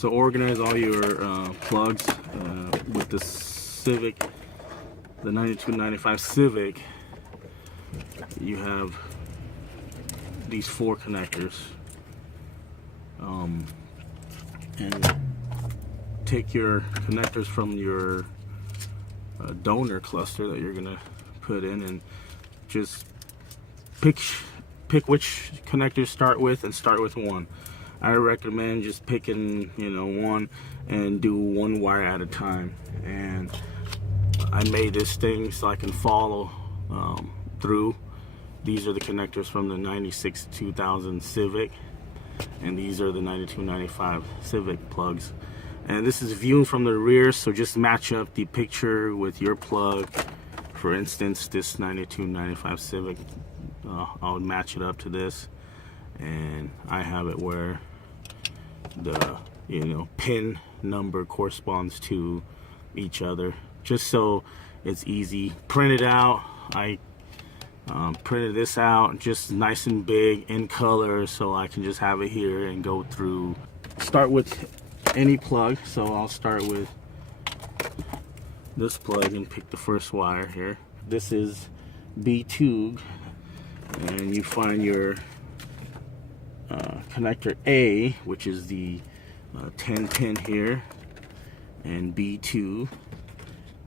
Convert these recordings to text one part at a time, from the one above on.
So organize all your plugs with the Civic, the 9295 Civic. You have these 4 connectors, and take your connectors from your donor cluster that you're gonna put in, and just pick which connectors start with, and start with one. I recommend just picking, one, and do one wire at a time. And I made this thing so I can follow through. These are the connectors from the 96 2000 Civic, and these are the 9295 Civic plugs. And this is viewed from the rear, so just match up the picture with your plug. For instance, this 9295 Civic, I would match it up to this, and I have it where the pin number corresponds to each other, just so it's easy. Print it out. I printed this out just nice and big in color, so I can just have it here and go through. Start with any plug, so I'll start with this plug and pick the first wire here. This is B2, and you find your connector A, which is the 10 pin here, and B2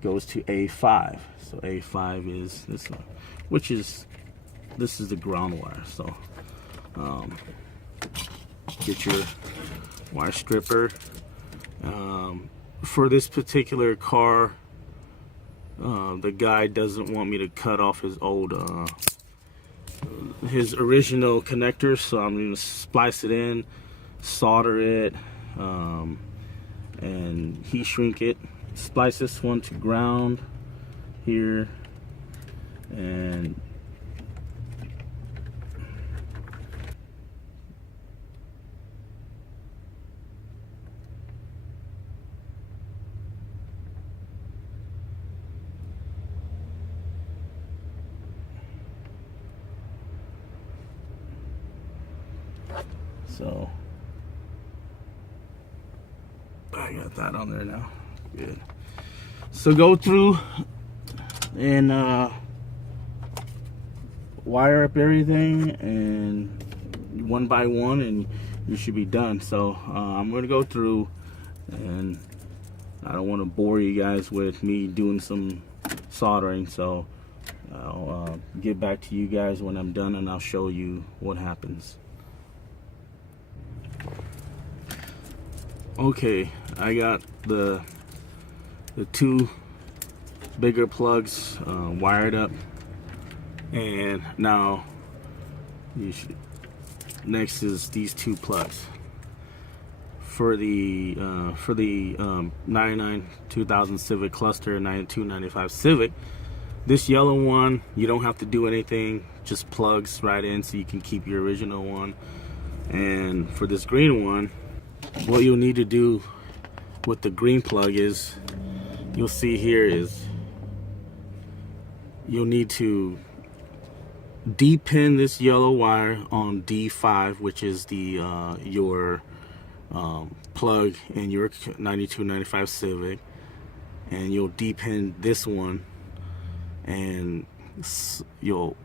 goes to A5. So A5 is this one, this is the ground wire. So get your wire stripper. For this particular car, the guy doesn't want me to cut off his his original connectors, so I'm going to splice it in, solder it, and heat shrink it. Splice this one to ground here, and so I got that on there now. Good. So go through and wire up everything, and one by one, and you should be done. So I'm going to go through, and I don't want to bore you guys with me doing some soldering, so I'll get back to you guys when I'm done, and I'll show you what happens. Okay, I got the 2 bigger plugs wired up, and now next is these 2 plugs for the 99 2000 Civic cluster, 9295 Civic. This yellow one, you don't have to do anything, just plugs right in so you can keep your original one. And for this green one, what you'll need to do with the green plug is, you'll see here is, you'll need to D-pin this yellow wire on D5, which is the your plug in your 9295 Civic, and you'll D-pin this one, and you'll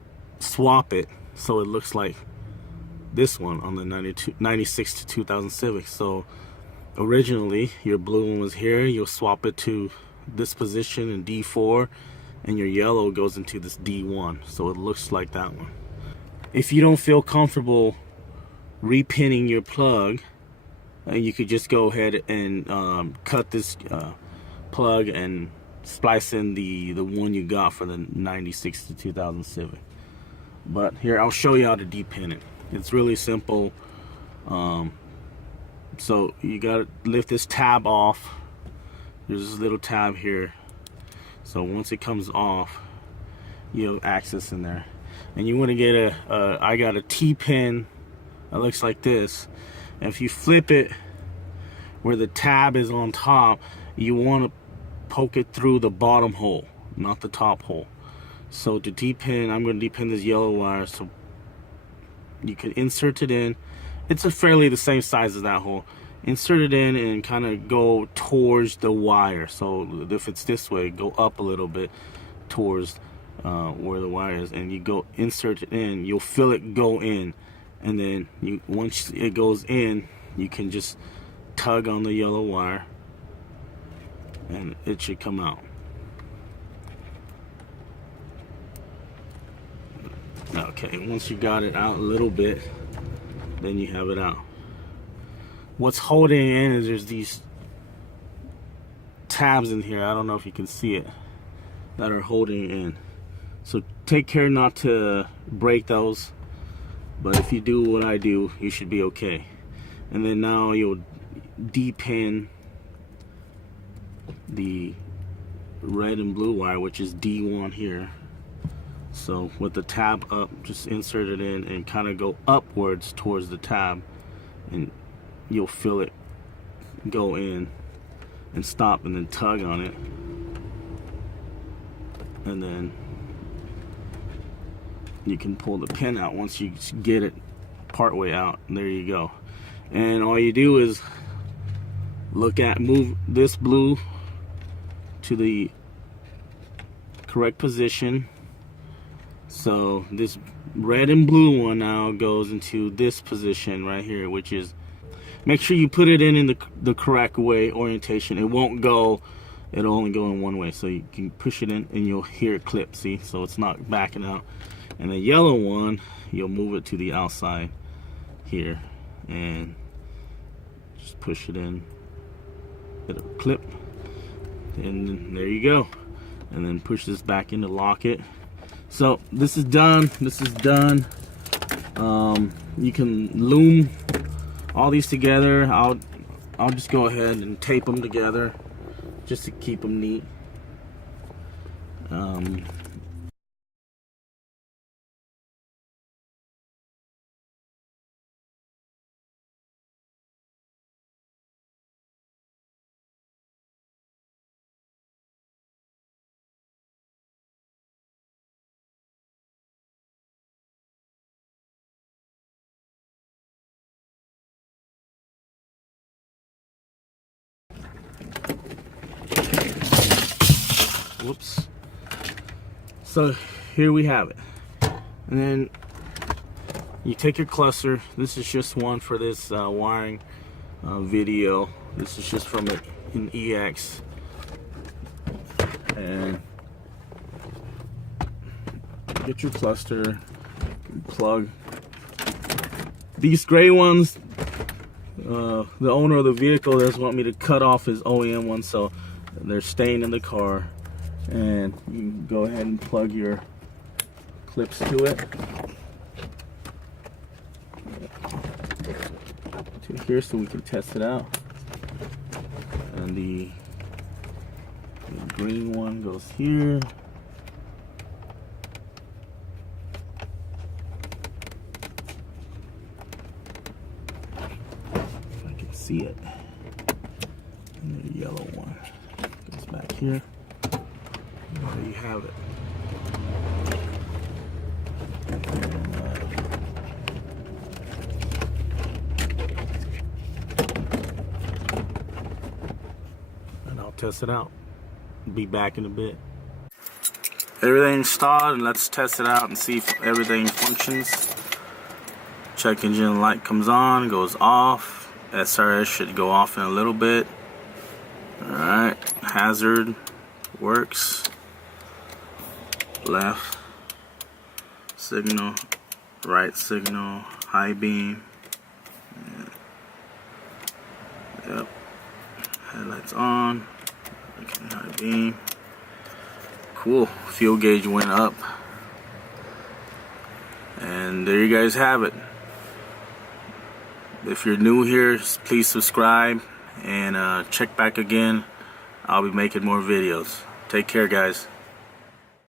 swap it so it looks like this one on the 96 2000 Civic. So originally your blue one was here, you'll swap it to this position in D4, and your yellow goes into this D1, so it looks like that one. If you don't feel comfortable repinning your plug, you could just go ahead and cut this plug and splice in the one you got for the 96 2000 Civic. But here, I'll show you how to depin it. It's really simple. So you gotta lift this tab off. There's this little tab here. So once it comes off, you have access in there. And you want to get I got a T-pin that looks like this. And if you flip it where the tab is on top, you want to poke it through the bottom hole, not the top hole. So to D-pin, I'm going to D-pin this yellow wire, so you can insert it in. It's fairly the same size as that hole. insert it in and kind of go towards the wire. So if it's this way, go up a little bit towards where the wire is, and you go insert it in. You'll feel it go in, and then once it goes in, you can just tug on the yellow wire and it should come out. Okay, once you got it out a little bit, then you have it out. What's holding it in is there's these tabs in here, I don't know if you can see it, that are holding it in. So take care not to break those, but if you do what I do, you should be okay. And then now you'll depin the red and blue wire, which is D1 here. So with the tab up, just insert it in and kind of go upwards towards the tab, and you'll feel it go in and stop, and then tug on it, and then you can pull the pin out once you get it part way out, and there you go. And all you do is move this blue to the correct position. So this red and blue one now goes into this position right here, which is, make sure you put it in the correct way, orientation. It won't go, it'll only go in one way. So you can push it in and you'll hear it clip, see? So it's not backing out. And the yellow one, you'll move it to the outside here and just push it in. It'll clip, and there you go. And then push this back in to lock it. So this is done. This is done. You can loom all these together. I'll just go ahead and tape them together just to keep them neat. Whoops. So here we have it. And then you take your cluster. This is just one for this wiring video. This is just from an EX. And get your cluster, plug. These gray ones, the owner of the vehicle doesn't want me to cut off his OEM one, so they're staying in the car. And you can go ahead and plug your clips to it. To here so we can test it out. And the green one goes here. If I can see it. And the yellow one goes back here. There you have it. And I'll test it out. Be back in a bit. Everything's installed, and let's test it out and see if everything functions. Check engine light comes on, goes off. SRS should go off in a little bit. Alright, hazard works. Left signal, right signal, high beam. Yep. Headlights on. Okay, high beam. Cool. Fuel gauge went up. And there you guys have it. If you're new here, please subscribe and check back again. I'll be making more videos. Take care, guys.